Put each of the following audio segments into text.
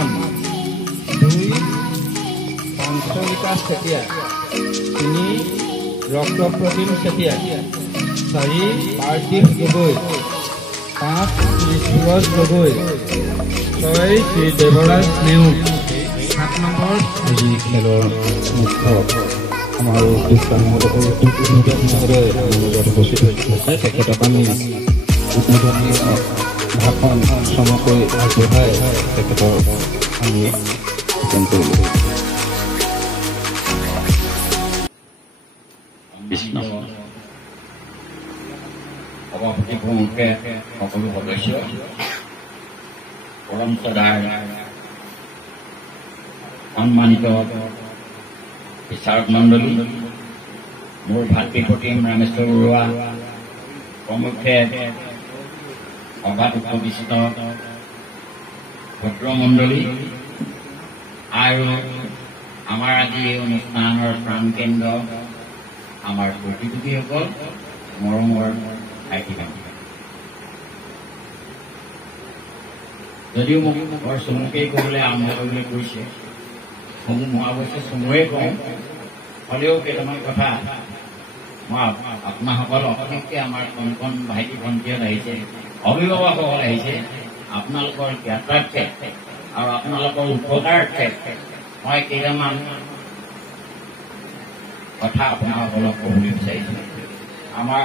বৰ্তমান 2 পাঞ্চলিকা চেতিয়া, 3 ৰক্তপ্ৰতীম চেতিয়া, 4 পাৰ্থিৱ গগৈ, 5 শ্ৰী সুৰজ গগৈ, 6 শ্ৰী দেৱৰাজ নেওগ, 7 নম্বৰ আজি খেলৰ মুখ্য আমাৰ উপস্থিত হৈছে তেখেতক আমি উদ্বোধনী ভাষণ চমুকৈ আগবঢ়াই তেখেতৰ আমি সূচন কৰিলোঁ। সভাপতি প্ৰমুখে সকলো সদস্য, পৰম শ্ৰদ্ধাৰ সন্মানিত বিচাৰক মণ্ডলী, মোৰ ভাতৃপ্ৰতিম ৰামেশ্বৰ বৰুৱা প্ৰমুখে সভাত উপবিষ্ট ভদ্ৰমণ্ডলী আৰু আমাৰ আজি অনুষ্ঠানৰ প্ৰাণকেন্দ্ৰ আমাৰ প্ৰতিযোগীসকল, মৰমৰ ভাইটি ভণ্টি। যদিও মোক বৰ চমুকেই ক'বলৈ আৰম্ভ কৰিবলৈ কৈছে, মই অৱশ্যে চমুৱে কওঁ, হ'লেও কেইটামান কথা মই আপোনাসকল অসমকে আমাৰ কণ কণ ভাইটি ভণ্টিহঁত আহিছে, অভিভাৱকসকল আহিছে, আপোনালোকৰ জ্ঞাতাৰ্থে আৰু আপোনালোকৰ উপকাৰাৰ্থে মই কেইটামান কথা আপোনাসকলক ক'বলৈ বিচাৰিছোঁ। আমাৰ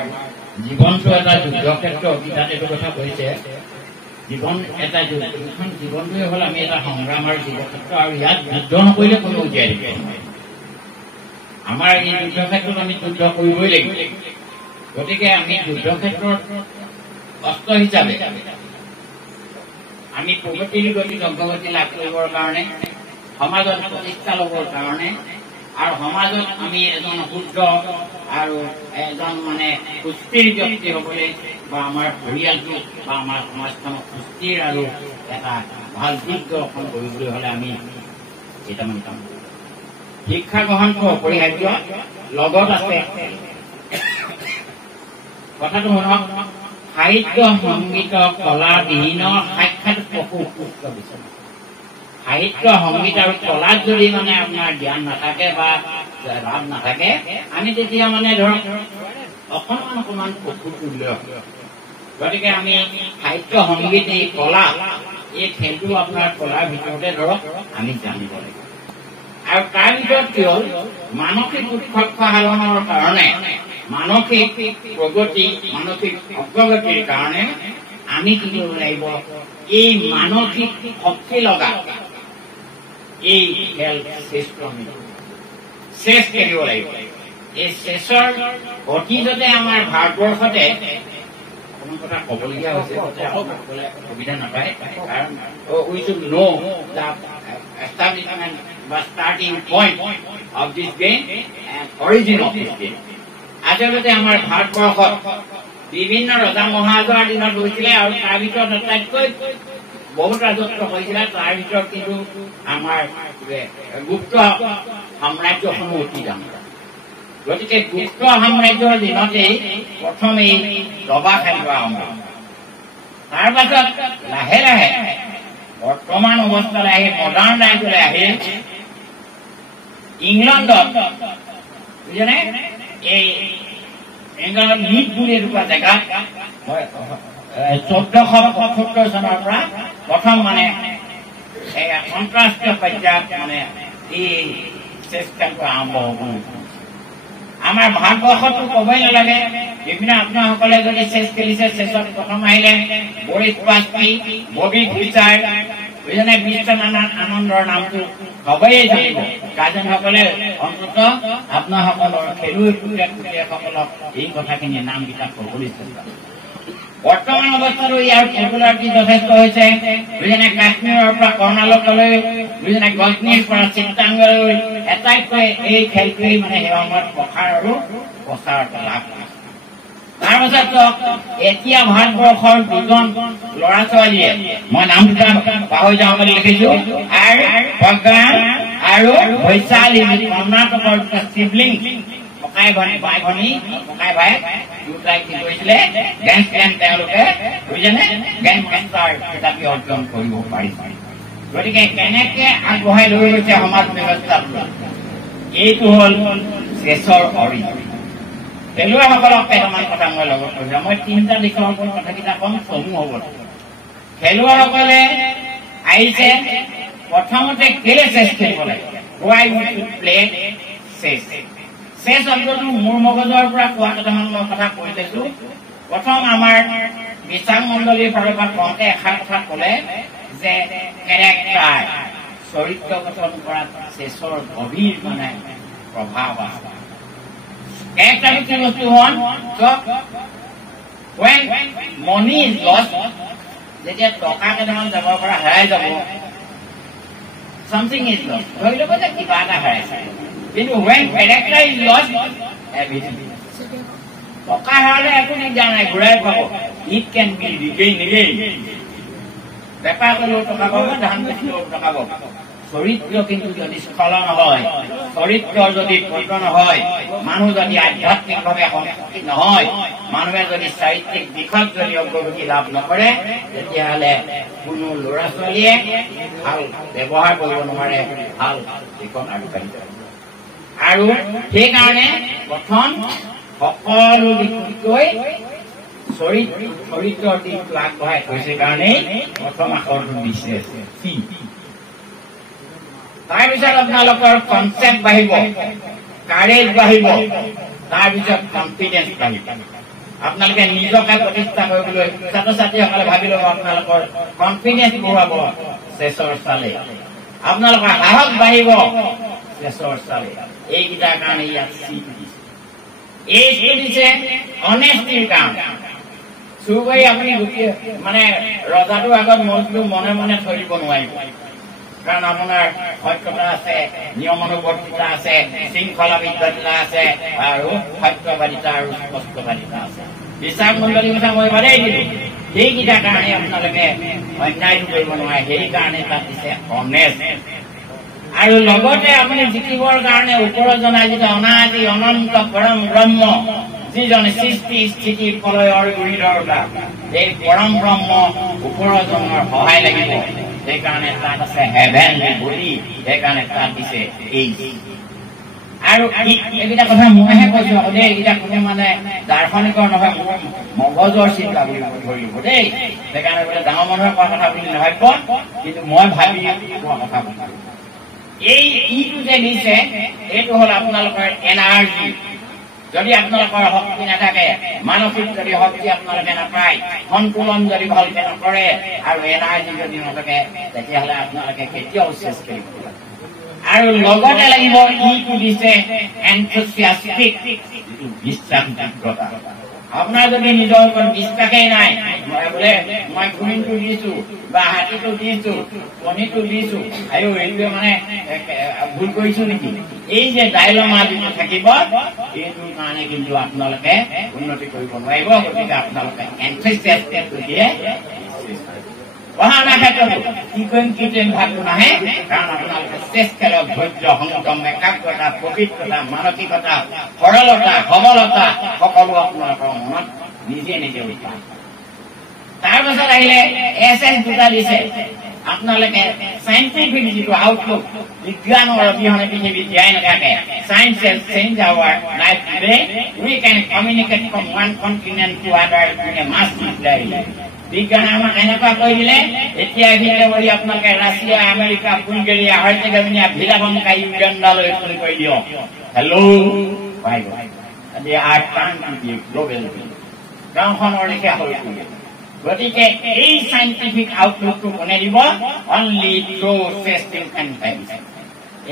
জীৱনটো এটা যুদ্ধক্ষেত্ৰ, গীতাত এইটো কথা কৈছে, জীৱন এটা যুদ্ধখন, জীৱনটোৱে হ'ল আমি এটা সংগ্ৰামৰ যুদ্ধক্ষেত্ৰ, আৰু ইয়াত যুদ্ধ নকৰিলে কোনো জীয়াই থাকিব নোৱাৰে। আমাৰ এই যুদ্ধক্ষেত্ৰত আমি যুদ্ধ কৰিবই লাগিব। গতিকে আমি যুদ্ধক্ষেত্ৰত অস্ত্ৰ হিচাপে আমি প্ৰগতিৰ গতি অগ্ৰগতি লাভ কৰিবৰ কাৰণে, সমাজত প্ৰতিষ্ঠা ল'বৰ কাৰণে, আৰু সমাজত আমি এজন শুদ্ধ আৰু এজন সুস্থিৰ ব্যক্তি হ'বলৈ, বা আমাৰ পৰিয়ালটো বা আমাৰ সমাজখনক সুস্থিৰ আৰু এটা ভাল দিশ দৰ্শন কৰিবলৈ হ'লে আমি কেইটামান কাম কৰোঁ। শিক্ষা গ্ৰহণটো অপৰিহাৰ্য, লগত আছে কথাটো শুনক, সাহিত্য সংগীত কলা বিহীন সাক্ষাৎ পশু সুস্থ বিচনা। সাহিত্য সংগীত আৰু কলাত যদি আপোনাৰ জ্ঞান নাথাকে বা লাভ নাথাকে, আমি তেতিয়া ধৰক অকণমান পশু তুল্য। গতিকে আমি সাহিত্য সংগীত এই কলা, এই খেলটো আপোনাৰ কলাৰ ভিতৰতে ধৰক আমি জানিব লাগিব। আৰু তাৰ ভিতৰত কি হ'ল, মানসিক উৎকৰ্ষ সাধনৰ কাৰণে, মানসিক প্ৰগতি, মানসিক অগ্ৰগতিৰ কাৰণে আমি কি কৰিব লাগিব, এই মানসিক শক্তি লগা এই খেল চেছ খেলিব লাগিব। এই চেছৰ অতীততে আমাৰ ভাৰতবৰ্ষতে অকণমান কথা ক'বলগীয়া হৈছে, সুবিধা নাপায়, কাৰণ উই শুড নো দ্য establishment বা starting point of this game and origin of this game. আচলতে আমাৰ ভাৰতবৰ্ষত বিভিন্ন ৰজা মহাৰজাৰ দিনত হৈছিলে, আৰু তাৰ ভিতৰত আটাইতকৈ বহুত ৰাজত্ব হৈছিলে। তাৰ ভিতৰত কিন্তু আমাৰ গুপ্ত সাম্ৰাজ্যসমূহ অতি ডাঙৰ। গতিকে গুপ্ত সাম্ৰাজ্যৰ দিনতেই প্ৰথম এই দবা খেলিব আৰম্ভ। তাৰ পাছত লাহে লাহে বৰ্তমান অৱস্থালৈ আহি, মডাৰ্ণ টাইমলৈ আহি ইংলেণ্ডত, বুজিছেনে, এই ইংলেণ্ডত লিড বুলি এটুকুৰা জেগাত 1477 চনৰ পৰা প্ৰথম আন্তঃৰাষ্ট্ৰীয় পৰ্যায়ত এই চেছ খেলটো আৰম্ভ হ'ব। আমাৰ ভাৰতবৰ্ষতো ক'বই নালাগে, বিভিন্ন আপোনাসকলে যদি চেছ খেলিছে, চেছত প্ৰথম আহিলে বৰিছ পাছপি, ববি ফিচাৰ, বুজিছেনে, বিশ্বনাথ আনন্দৰ নামটো সবেই জানিব। গাৰ্জেনসকলে অন্তত আপোনাসকলৰ খেলুৱৈসকলক এই কথাখিনি নামকেইটা ক'বলৈ চেষ্টা কৰিব। বৰ্তমান অৱস্থাতো ইয়াৰ পপুলাৰিটি যথেষ্ট হৈছে, বুজিছেনে, কাশ্মীৰৰ পৰা কৰ্ণাটকলৈ, বুজিছেনে, গজনীৰ পৰা চিত্তাংগলৈ, আটাইতকৈ এই খেলটোৱেই সেই সময়ত প্ৰসাৰ আৰু প্ৰচাৰতা লাভ কৰিছে। তাৰ পাছত এতিয়া ভাৰতবৰ্ষৰ দুজন ল'ৰা ছোৱালীয়ে, মই নাম দুটা পাহৰি যাওঁ বুলি লিখিছো, আৰু বৈশালী, কৰ্ণাটকৰ শিৱলিং, ককাই ভনী, বাই ভনী, ককাই ভাই দুটাই কি কৰিছিলে, গ্ৰেণ্ড স্লেম তেওঁলোকে, বুজিছেনে, গ্ৰেণ্ড মাষ্টাৰ খিতাপি অৰ্জন কৰিব পাৰিছে। গতিকে কেনেকে আগবঢ়াই লৈ গৈছে সমাজ ব্যৱস্থাটো, এইটো হ'ল চেছৰ অৰিজিন। খেলুৱৈসকলক কেইটামান কথা মই লগত কৈছো। মই 3টা দিশৰ ওপৰত কথাকেইটা কম, চমু হ'ব। খেলুৱৈসকলে আহিছে প্ৰথমতে কেলে চেছ খেলিব লাগে, why we should play চেছ। চেছ শব্দটো মোৰ মগজৰ পৰা কোৱা কেইটামান মই কথা কৈ দিছো। প্ৰথম আমাৰ বিচাৰ মণ্ডলীৰ ফালৰ পৰা কওঁতে এষাৰ কথা ক'লে যে কেৰেক্টাৰ, চৰিত্ৰ গঠন কৰাত চেছৰ গভীৰ মানে প্ৰভাৱ আছে। কেৰেক্টাৰটো কি বস্তু হ'ল, when money is lost, যেতিয়া টকা কেইটামান যাবৰ পৰা হেৰাই যাব, something is lost, ধৰি ল'ব যে কিবা এটা হেৰাইছে। কিন্তু when character is lost, everything। টকা হেৰালে একো দিগদাৰ নাই, ঘূৰাই পাব। It can be regained again। বেপাৰ কৰিলেও টকা পাব, ধান বেচিলেও টকা পাব। চৰিত্ৰ কিন্তু যদি স্খলন হয়, চৰিত্ৰ যদি পতন হয়, মানুহ যদি আধ্যাত্মিকভাৱে সংস্কৃতি নহয়, মানুহে যদি চাৰিত্ৰিক দিশত যদি অগ্ৰগতি লাভ নকৰে, তেতিয়াহ'লে কোনো ল'ৰা ছোৱালীয়ে ভাল ব্যৱহাৰ কৰিব নোৱাৰে, ভাল দিশত আগবাঢ়ি যাব। আৰু সেইকাৰণে প্ৰথম সকলো দিশতকৈ চৰিত্ৰৰ দিশটো আগবঢ়াই থৈছে কাৰণেই প্ৰথম আখৰটো দিছে চি। তাৰপিছত আপোনালোকৰ কনচেপ্ট বাঢ়িব, কাৰেজ বাঢ়িব, তাৰপিছত কনফিডেন্স বাঢ়িব। আপোনালোকে নিজকে প্ৰতিষ্ঠা কৰিবলৈ ছাত্ৰ ছাত্ৰীসকলে ভাবি ল'ব, আপোনালোকৰ কনফিডেন্স বঢ়াব চেছৰ চালে, আপোনালোকৰ সাহস বাঢ়িব চেছৰ চালে। এইকেইটাৰ কাৰণে ইয়াত চি দিছে। এইটো দিছে অনেষ্টিৰ কাৰণে। চুৰ কৰি আপুনি মানে ৰজাটোৰ আগত মনটো মনে মনে থৈ দিব নোৱাৰিব, কাৰণ আপোনাৰ সত্যতা আছে, নিয়মানুবৰ্তিতা আছে, শৃংখলাবদ্ধতা আছে, আৰু সত্যবাদিতা আৰু স্পষ্টবাদিতা আছে। বিচাৰ মণ্ডলীৰ কথা মই বাদেই দিলো। সেইকেইটাৰ কাৰণে আপোনালোকে অন্যায়টো কৰিব নোৱাৰে, সেইকাৰণে তাত দিছে অনেষ্ট। আৰু লগতে আপুনি জিকিবৰ কাৰণে ওপৰত জনাই যিটো অনাদি অনন্ত পৰম ব্ৰহ্ম, যিজনে সৃষ্টি স্থিতি প্ৰলয়ৰ গুৰিধৰ্তা, এই পৰম ব্ৰহ্ম ওপৰজনৰ সহায় লাগিব। সেইকাৰণে তাত আছে হেভেনলি বডি, সেইকাৰণে তাত দিছে এই। আৰু এইকেইটা কথা মইহে কৈছো আকৌ দেই, এইকেইটা কোনো মানে দাৰ্শনিকৰ নহয়, মোৰ মগজৰ চিন্তা বুলি ধৰিব দেই। সেইকাৰণে বোলে ডাঙৰ মানুহৰ কোৱা কথা বুলি নাভাবিব, কিন্তু মই ভাবি কোৱা কথা বুলি। এই ইটো যে দিছে, এইটো হ'ল আপোনালোকৰ এনাৰ্জি। যদি আপোনালোকৰ শক্তি নাথাকে, মানসিক যদি শক্তি আপোনালোকে নাপায়, সন্তুলন যদি ভালকে নকৰে, আৰু এনাৰ্জি যদি নাথাকে, তেতিয়াহ'লে আপোনালোকে কেতিয়াও চেছ কৰিব নোৱাৰে। আৰু লগতে লাগিব ইটো দিছে এনথুচিয়াষ্টিক, যিটো বিশ্বাসযোগ্যতা। আপোনাৰ যদি নিজৰ ওপৰত বিশ্বাসেই নাই, বোলে মই কুইনটো দিছো বা হাতীটো দিছো, কণীটো দিছো, আৰু এইটোৱে মানে ভুল কৰিছো নেকি, এই যে ডাইলমা যিটো থাকিব, এইটোৰ কাৰণে কিন্তু আপোনালোকে উন্নতি কৰিব নোৱাৰিব। গতিকে আপোনালোকে এনথুচিয়াষ্টিকটো দিয়ে। পঢ়া শুনাৰ ক্ষেত্ৰতো কি কৰিম কি কৰিম ভাবটো নাহে, কাৰণ আপোনালোকে চেছ খেলত ধৈৰ্য, সংযম, একাগ্ৰতা, পবিত্ৰতা, মানসিকতা, সৰলতা, সবলতা সকলো আপোনালোকৰ মনত নিজে নিজে উঠায়। তাৰপাছত আহিলে এছ দুটা দিছে। আপোনালোকে চাইণ্টিফিক যিটো আউটলুক, বিজ্ঞানৰ অবিহনে পৃথিৱী জীয়াই নাথাকে। Science has changed our life today. We can communicate from one continent to other in a mass multiply. বিজ্ঞানে আমাক এনেকুৱা কৰি দিলে, এতিয়া ভিতৰি আপোনালোকে ৰাছিয়া, আমেৰিকা, বুলগেৰিয়া, হাৰ্জেগোভিনা, ভিলাভংকা, ইউগাণ্ডালৈ ফোন কৰি দিয়ক, হেল্ল' বাই বাই। গাঁওখনৰ লেখীয়া হৈ পৰিলে। গতিকে এই চাইণ্টিফিক আউটলুকটো কোনে দিব? অনলি থ্ৰু চেষ্টিং এণ্ড টাইমছ,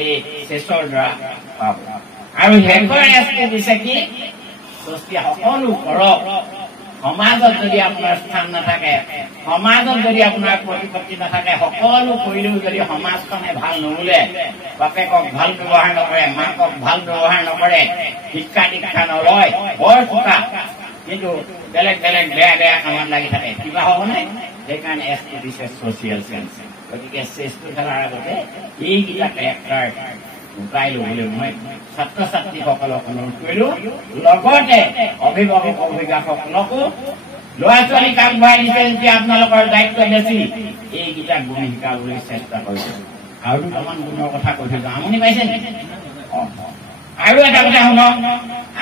এই চেছৰ দ্বাৰা পাব। আৰু শেষৰ দিছে কি? সকলো কৰক। সমাজত যদি আপোনাৰ স্থান নাথাকে, সমাজত যদি আপোনাৰ প্ৰতিপত্তি নাথাকে, সকলো কৰিলেও যদি সমাজখনে ভাল নোবোলে, বাপেকক ভাল ব্যৱহাৰ নকৰে, মাকক ভাল ব্যৱহাৰ নকৰে, শিক্ষা দীক্ষা নলয়, বৰ চোকা, কিন্তু বেলেগ বেলেগ বেয়া বেয়া কামত লাগি থাকে, কিবা হ'বনে? সেইকাৰণে এছটো দিছে ছচিয়েল চেঞ্চ। গতিকে চেছটো খেলাৰ আগতে এইকেইটা কেৰেক্টাৰ গোটাই ল'বলৈ মই ছাত্ৰ ছাত্ৰীসকলক অনুৰোধ কৰিলো। লগতে অভিভাৱক অভিভাৱকসকলকো ল'ৰা ছোৱালীক আগবঢ়াই দিছে যে আপোনালোকৰ দায়িত্ব বেছি এইকেইটা গুণ শিকাবলৈ চেষ্টা কৰিছে। আৰু দুটামান গুণৰ কথা কৈ থৈছো, আমনি পাইছে নেকি? আৰু এটা কথা শুনক,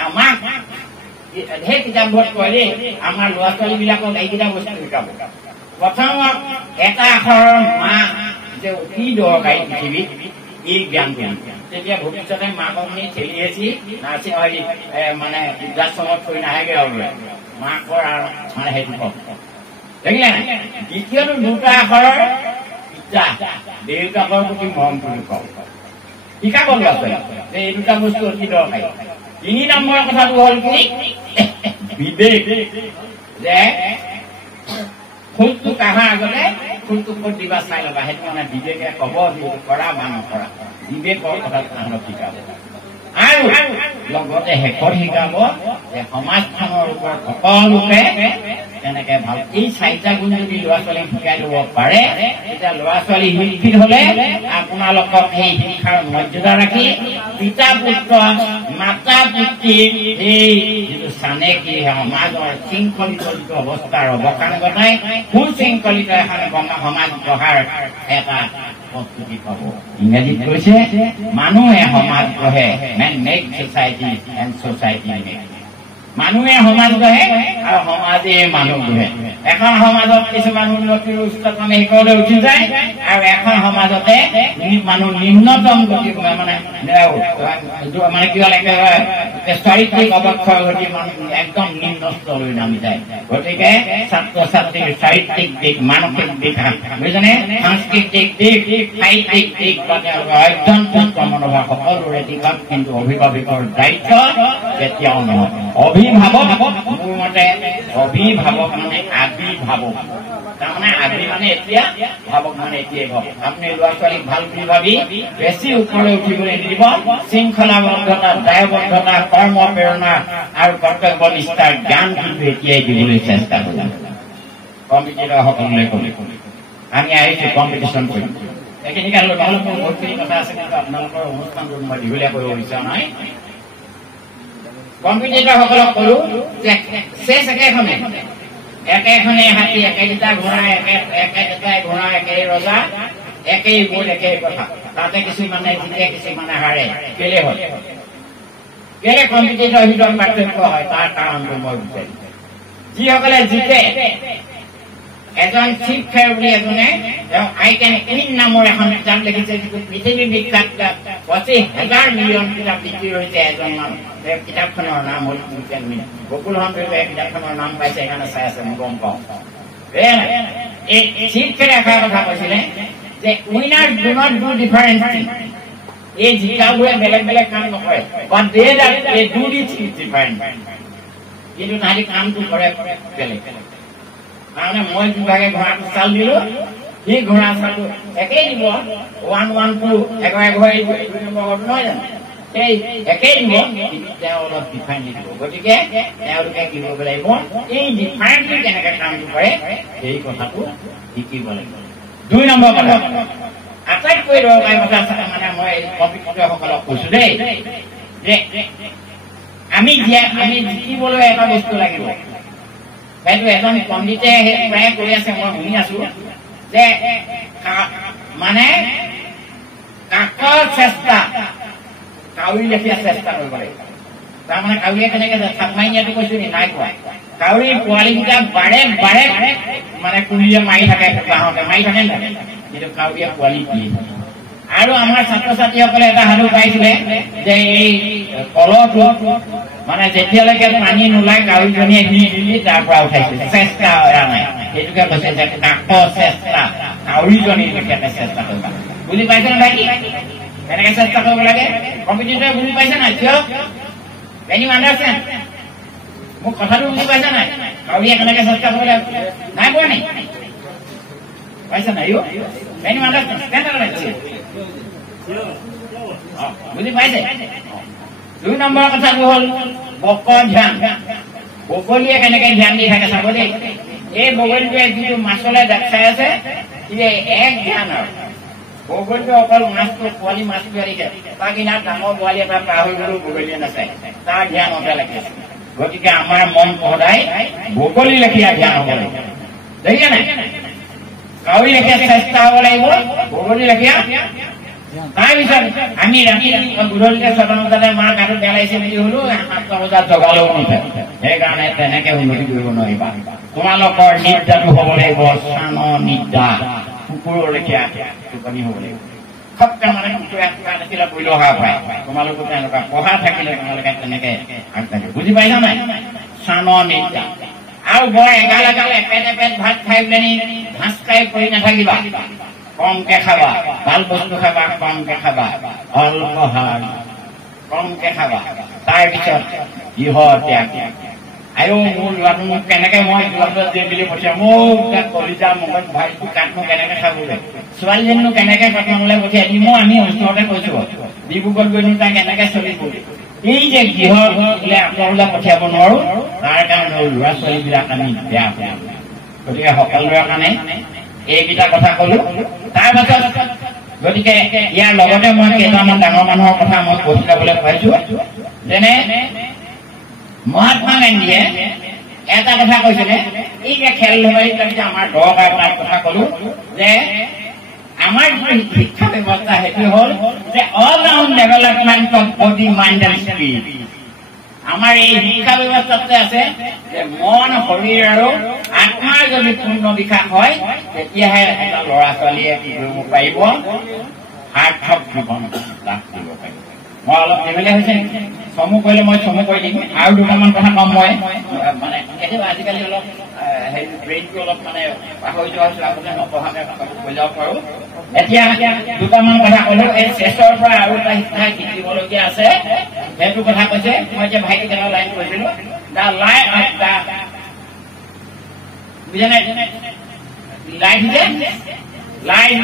আমাক সেই কিতাপবোৰত কয় দেই আমাৰ ল'ৰা ছোৱালী বিলাকক এইকেইটা বস্তু শিকাব। প্ৰথমত এটা আখৰৰ মা যে অতি দৰকাৰী পৃথিৱীত এই জ্ঞান জ্ঞান তেতিয়া ভৱিষ্যতে মাকক নি ঠেলি হেঁচি নাৰ্ছিং মানে বৃদ্ধাশ্ৰমত থৈ নাহেগে আৰু মাকৰ আৰু মানে সেইটো কওক দেখিলে নাই। দ্বিতীয়টো দুটা আখৰৰ পিতা দেউতাকৰ প্ৰতি মৰম কৰি কওক শিকাব ল'ৰা ছোৱালী যে এই দুটা বস্তু অতি দৰকাৰী। 3 নম্বৰৰ কথাটো হ'ল কি বিবেক, যে ফুলটো কাহাৰ আগতে ফুলটো ক'ত দিবা চাই ল'বা, সেইটো মানে বিবেকে ক'ব কৰা বা নকৰা বিবেকৰ কথাটো তাহাঁতক শিকাব। আৰু লগতে শেষত শিকাব যে সমাজখনৰ ওপৰত সকলোকে তেনেকে ভাল। এই 4টা গুণ যদি ল'ৰা ছোৱালীক শিকাই ল'ব পাৰে তেতিয়া ল'ৰা ছোৱালী শিক্ষিত হলে আপোনালোকক সেই শিক্ষাৰ মৰ্যাদা ৰাখি পিতা পুত্ৰ মাতা পিতৃৰ এই যিটো চানেকি সমাজৰ শৃংখলিত যিটো অৱস্থাৰ অৱসান ঘটাই সুশৃংখলিত এখন সমাজ গঢ়াৰ এটা প্ৰস্তুতি পাব। ইংৰাজীত কৈছে মানুহে সমাজ গঢ়ে, men make society and society make. মানুহে সমাজ গঢ়ে আৰু সমাজে মানুহ গঢ়ে। এখন সমাজত কিছুমান উন্নতিৰ উচ্চতম শিখৰলৈ উঠি যায় আৰু এখন সমাজতে মানুহ নিম্নতম গতি মানে কি হ'ল একেবাৰে চাৰিত্ৰিক অৱক্ষয় ঘটি মানুহ একদম নিম্ন স্তৰলৈ নামি যায়। গতিকে ছাত্ৰ ছাত্ৰীৰ চাৰিত্ৰিক দিশ মানসিক দিশ বুজিছেনে, সাংস্কৃতিক দিশ সাহিত্যিক দিশ বা তেওঁলোকৰ অধ্যয়ন মনোভাৱ সকলোৰে দিশত কিন্তু অভিভাৱকৰ দায়িত্ব কেতিয়াও নহয়। অভিভাৱক মোৰ মতে অভিভাৱক মানে আবিৰ্ভাৱক, তাৰমানে আদি মানে এতিয়া ভাৱক মানে এতিয়াই ভাবক। আপুনি ল'ৰা ছোৱালীক ভাল বুলি ভাবি বেছি ওপৰলৈ উঠিবলৈ নিদিব। শৃংখলাবদ্ধতা দায়বদ্ধতা কৰ্ম প্ৰেৰণা আৰু কৰ্তব্য নিষ্ঠাৰ জ্ঞান কিন্তু এতিয়াই দিবলৈ চেষ্টা কৰিম। কম্পিটিটৰ সকলোলৈ ক'লে আমি আহিছো কম্পিটিশ্যন কৰিম এইখিনি কাৰণ নহ'লে বহুতখিনি কথা আছে কিন্তু আপোনালোকৰ অনুষ্ঠানটো মই দীঘলীয়া কৰিব বিচৰা নাই। কম্পিটিটৰ সকলক ক'লো যে শেষ একেখনে হাতী একেটা ঘোঁৰা একেটাই ঘোঁৰা একেই ৰজা একেই বোল একেই কথা, তাতে কিছুমানে জিতে কিছুমানে হাৰে। কেলে হয় কেলে কম্পিটিটৰ ভিতৰত পাৰ্থক্য হয় তাৰ কাৰণটো মই বিচাৰিম। যিসকলে জিতে এজন চিফ ফেয়াৰ বুলি এজনে তেওঁ আই কেন কুইন নামৰ এখন কিতাপ লিখিছে যিটো পৃথিৱী বিখ্যাত কিতাপ, 25,000 মিলিয়ন কিতাপ বিক্ৰী হৈছে এজন মানুহ। কিতাপখনৰ নাম হ'ল বকুল হন্তেও কিতাপখনৰ নাম পাইছে সেইকাৰণে চাই আছে মই গম পাওঁ। এই চিফ ফেয়াৰ এষাৰ কথা কৈছিলে যে winners do not do different thing. এই জিকাবোৰে বেলেগ বেলেগ কাম নকৰে but they do the things different, কিন্তু তাহাঁতি কামটো কৰে বেলেগ। তাৰমানে মই যিভাগে ঘোঁৰাটো চাল দিলো সি ঘোঁৰা চালটো একেই দিব 112 এঘৰে নহয় জানো, সেই একেই দিব কিন্তু তেওঁ অলপ ডিফাৰেণ্ট দিব। গতিকে তেওঁলোকে কি কৰিব লাগিব এই ডিফাৰেণ্টলি কেনেকে কামটো কৰে সেই কথাটো শিকিব লাগিব। 2 নম্বৰ কথা আটাইতকৈ দৰকাৰী কথা মানে মই কম্পিটিটৰসকলক কৈছো দেই যে আমি জিকিবলৈ এটা বস্তু লাগিব। সেইটো এজন পণ্ডিতে প্ৰায় কৈ আছে মই শুনি আছো যে মানে কাকৰ চেষ্টা কাউৰী লেখীয়া চেষ্টা কৰিব লাগিব। তাৰমানে কাউৰীয়ে কেনেকে থাপ মাৰি নিয়াটো কৈছো নি নাই কোৱা। কাউৰী পোৱালীকেইটা বাৰে বাৰে মানে কুলিয়ে মাৰি থাকে বাঁহতে মাৰি থাকে নহয়, কিন্তু কাউৰীয়ে পোৱালি দিয়ে থাকে। আৰু আমাৰ ছাত্ৰ ছাত্ৰীসকলে এটা সাধু পাইছিলে যে এই কলহটো মানে যেতিয়ালৈকে পানী নোলায় কাউৰীজনীয়ে হিলি তাৰ পৰা উঠাইছিল, চেষ্টা এৰা নাই। সেইটোকে কৈছে যে কাকৰ চেষ্টা কাউৰীজনীৰ লেখীয়াকে চেষ্টা কৰিব। বুজি পাইছে নাই কেনেকে চেষ্টা কৰিব লাগে? কম্পিটিটৰে বুজি পাইছে নাই? কিয় এনি আণ্ডাৰষ্টেণ্ড মোক কথাটো বুজি পাইছে নাই? কাউৰীয়ে কেনেকে চেষ্টা কৰিব লাগে নাই পোৱা নি? পাইছে নাই? এনি আণ্ডাৰষ্টেণ্ড বুজি পাইছে? 2 নম্বৰ কথাটো হ'ল বকৰ ধ্যান। বগলীয়ে কেনেকে ধ্যান দি থাকে চাব দেই। এই বগলীটোৱে যিটো মাছলৈ দেখাই আছে এক ধ্যান আৰু বগলীটো অকল মাছটো পোৱালি মাছটো এৰিছে তাৰ কিনাৰত ডাঙৰ পোৱালি এটা পাৰ হৈ গ'লেও বগলীয়ে নাচায়, তাৰ ধ্যানতে লাগি আছে। গতিকে আমাৰ মন সদায় বগলী লেখীয়া জ্ঞান হ'ব লাগিব দেখিছে নাই কাউৰী লেখীয়া চেষ্টা হ'ব লাগিব বগলী লেখীয়া তাৰপিছত আমি ৰাতি গধূলিতে 6টা বজাতে মাৰ গাটো বেয়া লাগিছে বুলি হলো 7টা বজাত জগালেও নুঠে সেইকাৰণে তেনেকে উন্নতি কৰিব নোৱাৰিবা তোমালোকৰ নিদ্ৰাটো হ'ব লাগিব চান নিদ্ৰা কুকুৰৰ লেখীয়া টোপনি হ'ব লাগিব সত্য মানে কুকুৰে দেখিলে বৈল অহা পায় তোমালোকৰ তেনেকুৱা পঢ়া থাকিলে তোমালোকে তেনেকে আগবাঢ়িব বুজি পাইছা নাই চান নিদ্ৰা আৰু বৰ এগাল এগাল এপেট এপেট ভাত খাই পেলানি ঘাঁচ খাই পৰি নাথাকিবা কমকে খাবা ভাল বস্তু খাবা কমকে খাবা অল্প সাৰ কমকে খাবা তাৰপিছত গৃহ ত্যাগ আৰু মোৰ ল'ৰাটো মোক কেনেকে মই গৃহত দিয়ে বুলি পঠিয়াম মোক কলিজা মগজ ভাইটো কাঠনো কেনেকে খাবলৈ ছোৱালীজনীনো কেনেকে কাঠনলৈ পঠিয়াই দিম আমি ওচৰতে কৈছো ডিব্ৰুগড় গৈনো তাই কেনেকে চলিব এই যে গৃহ বোলে আপোনালোকে পঠিয়াব নোৱাৰো তাৰ কাৰণে ল'ৰা ছোৱালীবিলাক আমি বেয়া পাওঁ গতিকে সকলোৰে কাৰণে এইকেইটা কথা কলো তাৰপাছত গতিকে ইয়াৰ লগতে মই কেইটামান ডাঙৰ মানুহৰ কথা মই কৈ যাবলৈ পাইছো যেনে মহাত্মা গান্ধীয়ে এটা কথা কৈছিলে এই যে খেল ধেমালিবিলাক যে আমাৰ দৰকাৰ তাৰ কথা কলো যে আমাৰ যিটো শিক্ষা ব্যৱস্থা সেইটো হ'ল যে all round development of body mind and spirit আমাৰ এই শিক্ষা ব্যৱস্থাতে আছে যে মন শৰীৰ আৰু আত্মাৰ যদি পূৰ্ণ বিকাশ হয় তেতিয়াহে এটা ল'ৰা ছোৱালীয়ে কি কৰিব পাৰিব সাৰ্থক জীৱন লাভ কৰিব পাৰিব মই অলপ নিমিলে হৈছে চমু কৰিলে মই চমু কৰি দিম আৰু দুটামান কথা কম মই মানে কেতিয়াবা আজিকালি অলপ ব্ৰেইনটো অলপ মানে পাহৰি যোৱা হৈছে আগতে নপঢ়াকে কৈ যাব পাৰো এতিয়া দুটামান কথা কলো এই শেষৰ পৰা আৰু এটা শিক্ষা শিকিবলগীয়া আছে সেইটো কথা কৈছে মই যে ভাইটি কেনেকুৱা লাইন কৈছিলো দা লাইফ অফ দা বুজা নাই লাইফ যে লাইফ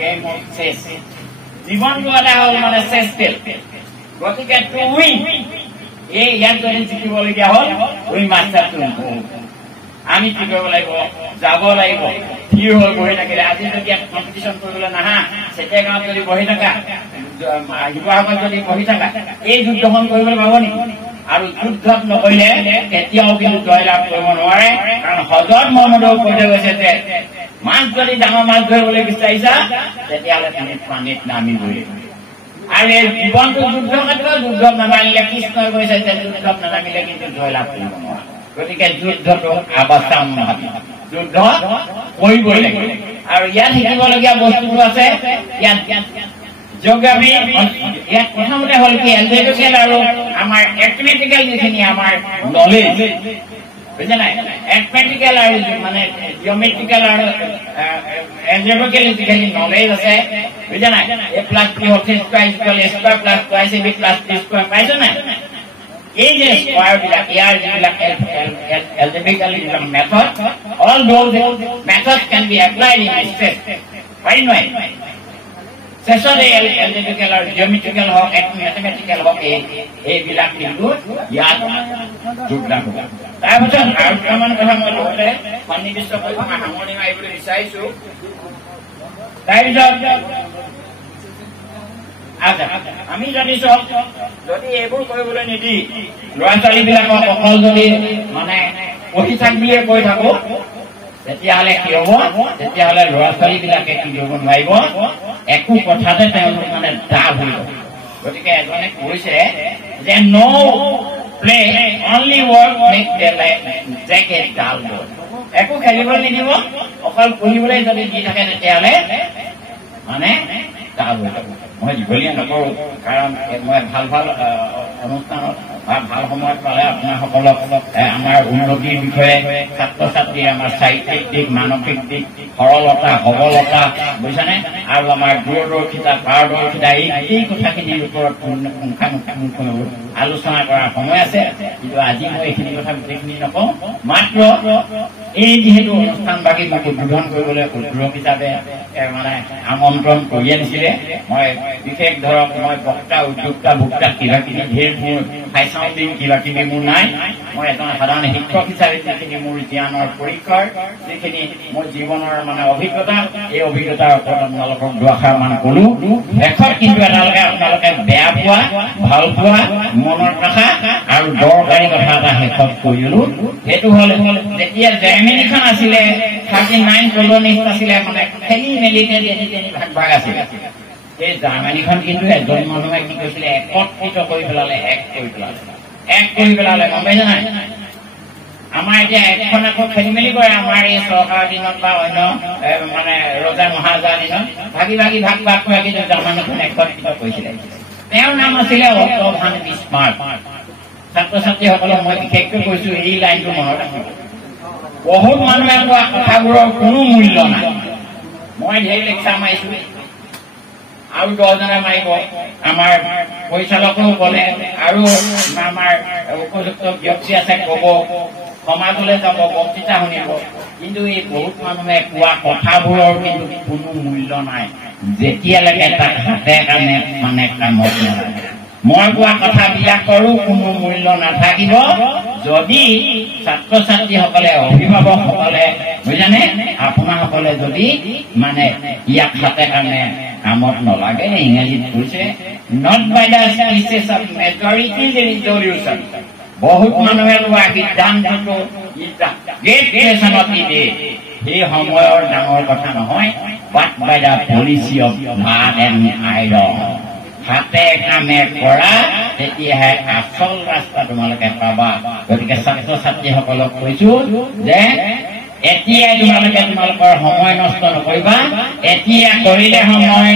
গেম অফ চেছ জীৱনটো এটা হ'ল মানে চেছ খেল গতিকে টু উইন এই ইয়াত যদি জিকিবলগীয়া হ'ল উইন মাষ্টাৰটো আমি কি কৰিব লাগিব যাব লাগিব থিৰ হৈ বহি থাকিলে আজি যদি ইয়াত কম্পিটিশ্যন কৰিবলৈ নাহা চেতিয়া গাঁৱত যদি বহি থাকা শিৱসাগৰত যদি বহি থাকা এই যুদ্ধখন কৰিবলৈ পাব নেকি আৰু যুদ্ধত নকৰিলে কেতিয়াও কিন্তু জয়লাভ কৰিব নোৱাৰে কাৰণ হজৰত মহম্মদেও কৈ থৈ গৈছে যে মাছ যদি ডাঙৰ মাছ ধৰিবলৈ বিচাৰিছা তেতিয়াহ'লে তুমি পানীত নামিবই আৰু এই জীৱনটো যুদ্ধ ক্ষেত্ৰত যুদ্ধত নামানিলে কৃষ্ণই কৈছে যে যুদ্ধত নানামিলে কিন্তু জয়লাভ কৰিব নোৱাৰা গতিকে যুদ্ধটো আৱস্থান নহয় যুদ্ধ কৰিবই লাগিব আৰু ইয়াত শিকিবলগীয়া বস্তুটো আছে ইয়াত জিঅ'গ্ৰাফি ইয়াত প্ৰথমতে হ'ল কি এলজেব্ৰিকেল আৰু আমাৰ এথমেটিকেল যিখিনি আমাৰ নলেজ বুজা নাই এথমেটিকেল আৰু মানে জিঅ'মেট্ৰিকেল আৰু এলজেব্ৰিকেল যিখিনি নলেজ আছে বুজা নাই এ প্লাছ বি হ'ল C square equal A square plus twice A B plus T square পাইছো নাই এই যে স্কোৱাৰ বিলাক ইয়াৰ যিবিলাক এলজেব্ৰিকেল যিবিলাক method all those methods can be applied in space পাৰি নহয় শেষত এলজেব্ৰিকেল আৰু জিঅ'মেট্ৰিকেল হওক মেথমেটিকেল হওক এইবিলাক কিন্তু ইয়াত যোগদান হ'ব তাৰপিছত আৰু দুটামান কথা মই লগতে সন্নিৱিষ্ট কৰি সামৰণি মাৰিবলৈ বিচাৰিছো তাৰপিছত আমি যদি চব যদি এইবোৰ কৰিবলৈ নিদি ল'ৰা ছোৱালীবিলাকক অকল যদি মানে পঢ়ি থাক বুলিয়ে কৈ থাকো তেতিয়াহ'লে কি হ'ব তেতিয়াহ'লে ল'ৰা ছোৱালীবিলাকে কি কৰিব নোৱাৰিব একো কথাতে তেওঁলোক মানে ডাল হৈ যাব গতিকে এজনে কৈছে যে no' play only work make their life jacket dull bird একো খেলিবলৈ নিদিব অকল পঢ়িবলৈ যদি দি থাকে তেতিয়াহ'লে মানে ডাল হৈ যাব মই দীঘলীয়া নকৰোঁ কাৰণ মই ভাল ভাল অনুষ্ঠানত বা ভাল সময়ত পালে আপোনাৰসকলক আমাৰ উন্নতিৰ বিষয়ে ছাত্ৰ ছাত্ৰী আমাৰ চাৰিত্ৰিক দিশ মানসিক দিশ সৰলতা সবলতা বুজিছানে আৰু আমাৰ দূৰদৰ্শিতা পাৰদৰ্শিতা এই কথাখিনিৰ ওপৰত পুংখানুপুংখভাৱে আলোচনা কৰাৰ সময় আছে কিন্তু আজি মই এইখিনি কথা গোটেইখিনি নকওঁ মাত্ৰ এই যিহেতু অনুষ্ঠানবাকী মোক উদ্বোধন কৰিবলৈ উদ্বোধক হিচাপে মানে আমন্ত্ৰণ কৰি আনিছিলে। মই বিশেষ ধৰক মই বক্তা উদ্যোক্তা ভোক্তা কিবা কিবি ঢেৰ মোৰ ফাইচাও দিম কিবা কিবি মোৰ নাই। মই এজন সাধাৰণ শিক্ষক হিচাপে যিখিনি মোৰ জ্ঞানৰ পৰিসৰ যিখিনি মোৰ জীৱনৰ মানে অভিজ্ঞতা এই অভিজ্ঞতাৰ ওপৰত আপোনালোকক দুআষাৰ মান কলো। শেষত কিন্তু এটালৈকে আপোনালোকে বেয়া পোৱা ভাল পোৱা মনত ৰখা আৰু দৰকাৰী কথা এটা শেষত কৰিলো। সেইটো হ'ল যেতিয়া জাৰ্মানীখন আছিলে 39 কলনিজ আছিলে মানে খেলি মেলিতে ভাগ ভাগ আছিলে। এই জাৰ্মানীখন কিন্তু এজন মানুহে কি কৈছিলে একত্ৰিত কৰি পেলালে, এক কৰি পেলালে গম পাইছে নাই? আমাৰ এতিয়া এখন আকৌ খেলি মেলি কৰে আমাৰ এই চৰকাৰৰ দিনত বা অন্য মানে ৰজা মহাৰজাৰ দিনত ভাগি ভাগ কৰে, কিন্তু জাৰ্মানীখন একত্ৰিত কৰিছিলে। তেওঁৰ নাম আছিলে অটো ভান বিছমাৰ্ক। ছাত্ৰ ছাত্ৰীসকলক মই বিশেষকৈ কৈছো এই লাইনটো মনত ৰাখিব। বহুত মানুহে কোৱা কথাবোৰৰ কোনো মূল্য নাই। মই ঢেৰ লেকচাৰ মাৰিছো আৰু 10জনে মাৰিব, আমাৰ পৰিচালকেও ক'লে আৰু আমাৰ উপযুক্ত ব্যক্তি আছে ক'ব, সমাজলৈ যাব বক্তৃতা শুনিব, কিন্তু এই বহুত মানুহে কোৱা কথাবোৰৰ কিন্তু কোনো মূল্য নাই যেতিয়ালৈকে তাক হাতে কামে মানে কামত নালাগে। মই কোৱা কথাবিলাকৰো কোনো মূল্য নাথাকিব যদি ছাত্ৰ ছাত্ৰীসকলে অভিভাৱকসকলে বুজানে আপোনাসকলে যদি মানে ইয়াক হাতে কামে কামত নলাগে। ইংৰাজীত কৈছে not by the speeches of majority resolution. বহুত মানুহে লোৱা সিদ্ধান্তটো গ্ৰেট ক্ৰিয়েশ্যনত দিয়ে, সেই সময়ৰ ডাঙৰ কথা নহয়, but by the policy of blood and iron. হাতে কামে কৰা তেতিয়াহে আচল ৰাস্তা তোমালোকে পাবা। গতিকে ছাত্ৰ ছাত্ৰীসকলক কৈছো যে এতিয়াই তোমালোকৰ সময় নষ্ট নকৰিবা। এতিয়া কৰিলে সময়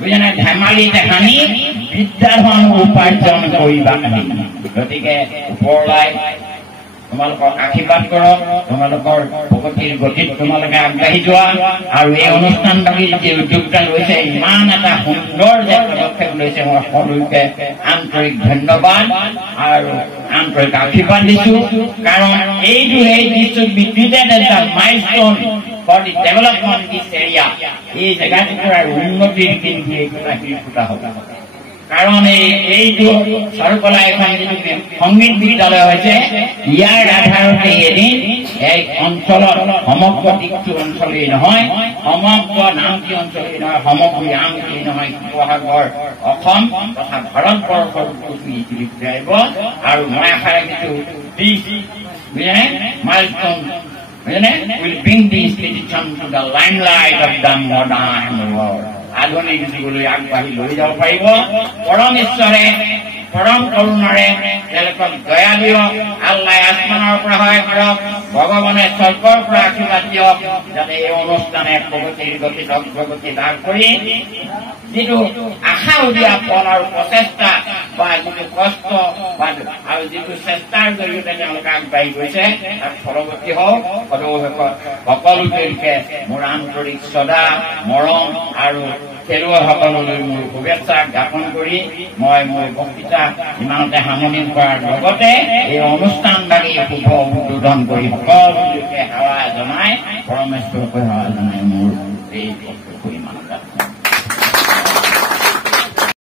বুজানে ধেমালিতে সানি বিদ্যাধন উপাৰ্জন কৰিবা। গতিকে ওপৰলাই তোমালোকক আশীৰ্বাদ কৰক, তোমালোকৰ প্ৰগতিৰ গতিত তোমালোকে আগবাঢ়ি যোৱা। আৰু এই অনুষ্ঠানভাগী যি উদ্যোগটা লৈছে, ইমান এটা সুন্দৰ যে পদক্ষেপ লৈছে, মই সকলোকে আন্তৰিক ধন্যবাদ আৰু আন্তৰিক আশীৰ্বাদ দিছো। কাৰণ এইটো এই ডিষ্ট্ৰিক্ট বিদ্যুতে এটা milestone for the development this area. এই জেগাটুকুৰাৰ উন্নতিৰ কিন্তু এইটো ফুটা হ'ব। কাৰণ এইটো চাৰুকলা এখন যিটো সংগীত বিদ্যালয় হৈছে, ইয়াৰ আধাৰতে এদিন এই অঞ্চলত সমগ্ৰ দিশটো অঞ্চলেই নহয়, সমগ্ৰ নামটি অঞ্চলেই নহয়, সমগ্ৰ আমটি নহয়, শিৱসাগৰ অসম তথা ভাৰতবৰ্ষৰ আহিব। আৰু মই আশা ৰাখিছো milestone will bring the institution to the limelight of the modern world. আধুনিক যুগলৈ আগবাঢ়ি লৈ যাব পাৰিব। পৰম ঈশ্বৰে পৰম কৰোণাৰে তেওঁলোকক দয়া দিয়ক। আল্লাহ আসমানৰ পৰা সহায় কৰক, ভগৱানে স্বৰ্গৰ পৰা আশীৰ্বাদ দিয়ক, যাতে এই অনুষ্ঠানে প্ৰগতিৰ গতিত অগ্ৰগতি লাভ কৰি যিটো আশা উদীয়া ফল আৰু প্ৰচেষ্টা বা যিটো কষ্ট বা আৰু যিটো চেষ্টাৰ জৰিয়তে তেওঁলোকে আগবাঢ়ি গৈছে তাক ফলৱৰ্তী হওক। সকলোকে মোৰ আন্তৰিক শ্ৰদ্ধা মৰম আৰু খেলুৱৈসকললৈ মোৰ শুভেচ্ছা জ্ঞাপন কৰি মই মোৰ বক্তৃতা ইমানতে সামৰণি কৰাৰ লগতে এই অনুষ্ঠানভাগী শুভ উদ্বোধন কৰি সকলোকে সেৱা জনাই পৰমেশ্বৰকৈ সেৱা জনাই মোৰ এই